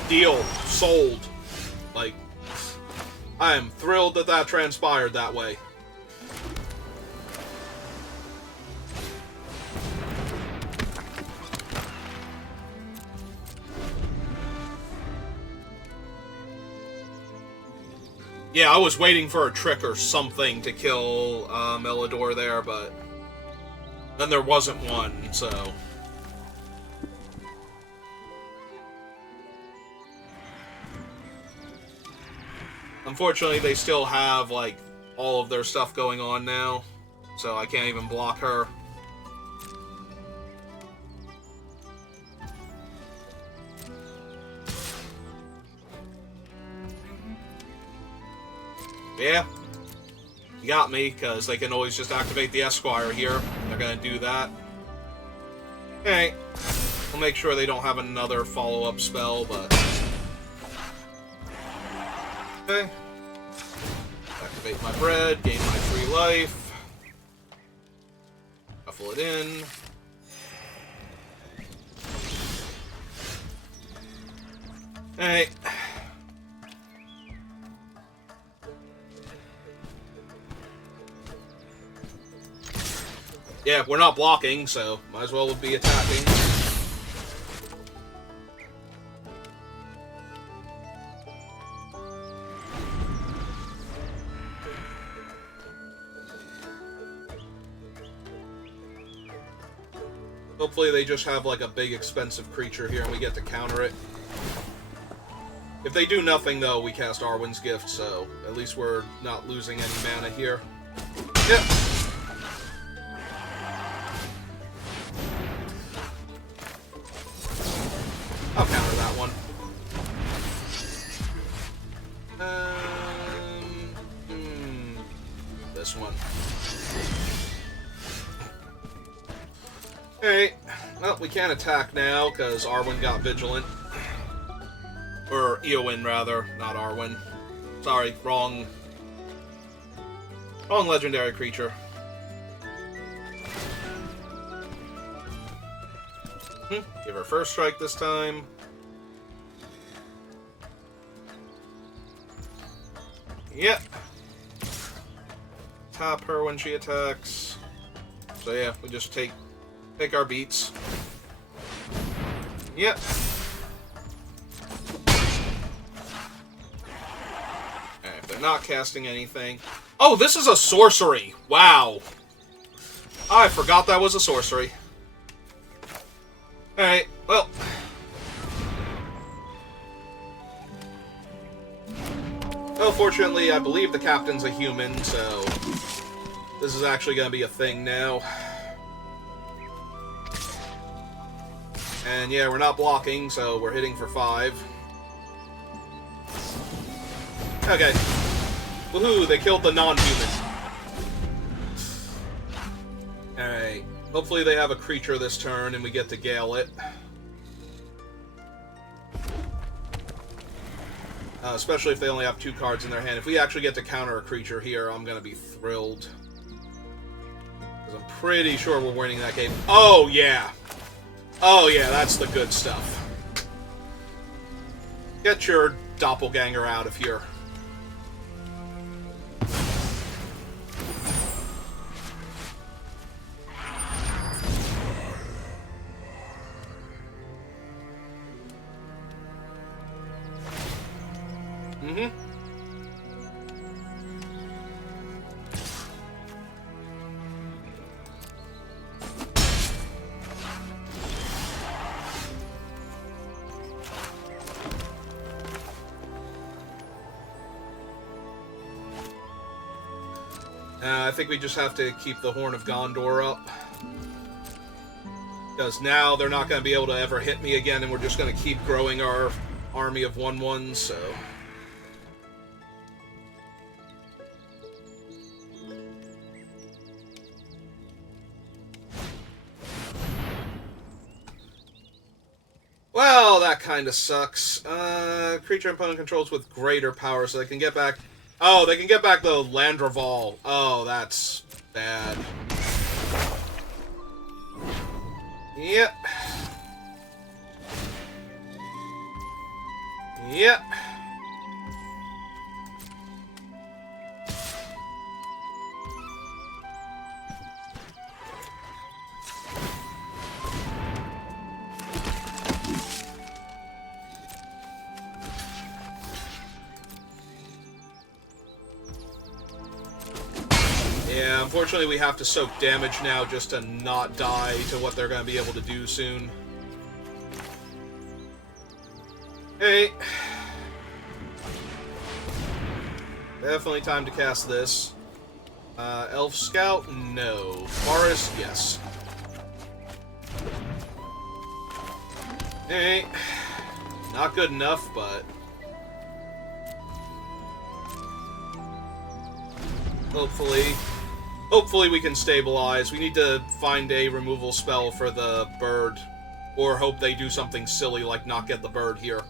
Deal. Sold. Like... I am thrilled that that transpired that way. Yeah, I was waiting for a trick or something to kill Melidor there, but then there wasn't one, so... Unfortunately, they still have, like, all of their stuff going on now, so I can't even block her. Yeah, you got me, because they can always just activate the Esquire here. They're going to do that. Okay, we'll make sure they don't have another follow-up spell, but... Okay. Activate my bread, gain my 3 life. Shuffle it in. Alright. Yeah, we're not blocking, so might as well be attacking. Hopefully they just have like a big expensive creature here and we get to counter it. If they do nothing though, we cast Arwen's Gift, so at least we're not losing any mana here. Yep. I'll counter that one. Alright. Well, we can't attack now, because Arwen got vigilant. Or Eowyn, rather, not Arwen. Sorry, wrong legendary creature. Give her first strike this time. Yep. Tap her when she attacks. So yeah, we just take our beats. Yep. Alright, they're not casting anything. Oh, this is a sorcery! Wow. I forgot that was a sorcery. Alright, well. Well, fortunately, I believe the captain's a human, so this is actually going to be a thing now. And yeah, we're not blocking, so we're hitting for 5. Okay. Woohoo, they killed the non-human. Alright. Hopefully they have a creature this turn and we get to gale it. Especially if they only have 2 cards in their hand. If we actually get to counter a creature here, I'm going to be thrilled. Because I'm pretty sure we're winning that game. Oh, yeah. Oh, yeah, that's the good stuff. Get your doppelganger out of here. I think we just have to keep the Horn of Gondor up. Because now they're not going to be able to ever hit me again, and we're just going to keep growing our army of 1/1s, so... Well, that kind of sucks. Creature opponent controls with greater power, so they can get back... Oh, they can get back the Landroval. Oh, that's bad. Yep. Yep. Yeah, unfortunately we have to soak damage now just to not die to what they're going to be able to do soon. Hey. Definitely time to cast this. Elf Scout? No. Forest? Yes. Hey. Not good enough, but... Hopefully we can stabilize. We need to find a removal spell for the bird. Or hope they do something silly like not get the bird here.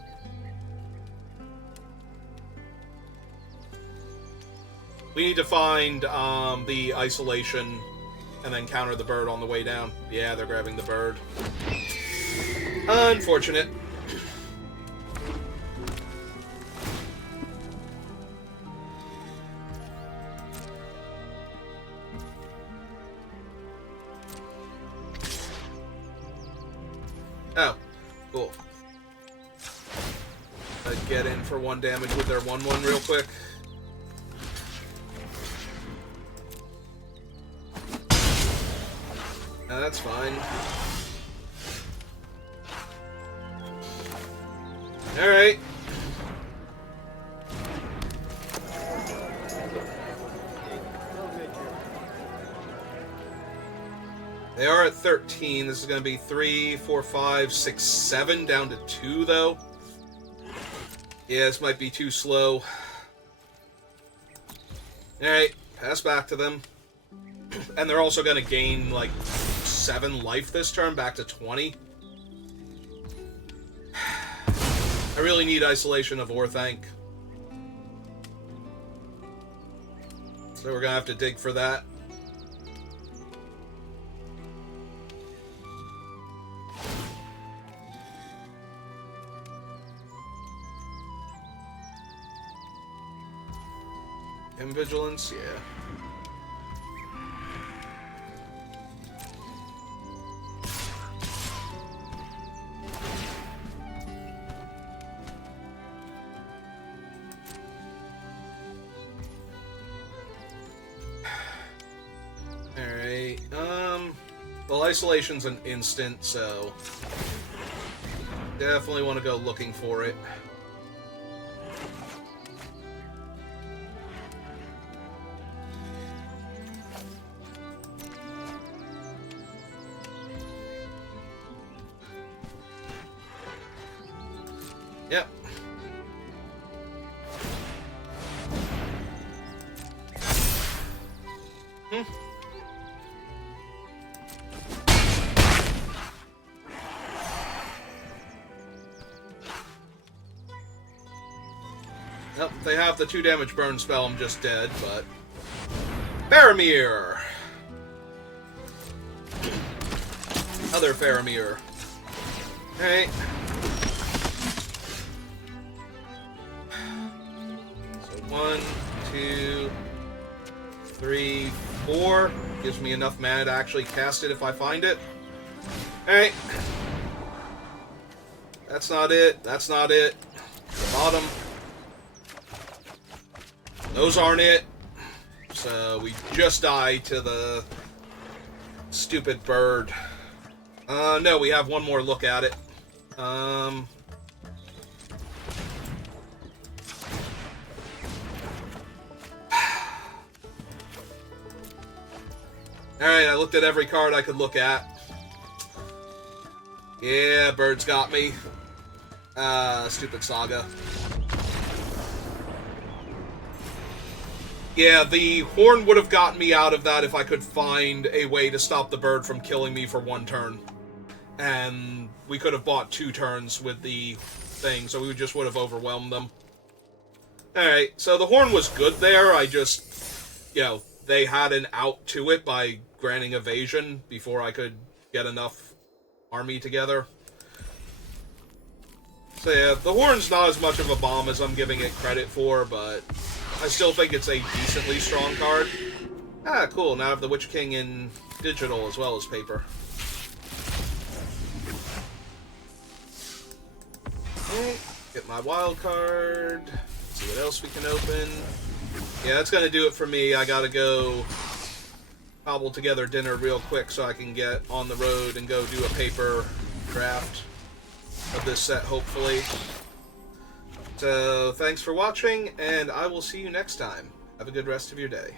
We need to find the isolation and then counter the bird on the way down. Yeah, they're grabbing the bird. Unfortunate. Oh, cool. Get in for 1 damage with their 1/1 real quick. That's fine. Alright. They are at 13. This is going to be 3, 4, 5, 6, 7. Down to 2, though. Yeah, this might be too slow. Alright, pass back to them. And they're also going to gain, like, 7 life this turn, back to 20. I really need Isolation of Orthanc. So we're gonna have to dig for that. Invigilance, yeah. Alright, well, Isolation's an instant, so definitely want to go looking for it. Yep. Yep, if they have the 2 damage burn spell, I'm just dead, but... Faramir! Other Faramir. Alright. So 1, 2, 3, 4. Gives me enough mana to actually cast it if I find it. Alright. That's not it. That's not it. The bottom. Those aren't it. So we just died to the stupid bird. No, we have one more look at it. Alright, I looked at every card I could look at. Yeah, bird's got me. Stupid Saga. Yeah, the horn would have gotten me out of that if I could find a way to stop the bird from killing me for 1 turn. And we could have bought 2 turns with the thing, so we just would have overwhelmed them. Alright, so the horn was good there, I just, you know, they had an out to it by granting evasion before I could get enough army together. So yeah, the horn's not as much of a bomb as I'm giving it credit for, but I still think it's a decently strong card. Ah, cool. Now I have the Witch King in digital as well as paper. Okay, get my wild card. See what else we can open. Yeah, that's gonna do it for me. I gotta go cobble together dinner real quick so I can get on the road and go do a paper draft of this set, hopefully. So, thanks for watching, and I will see you next time. Have a good rest of your day.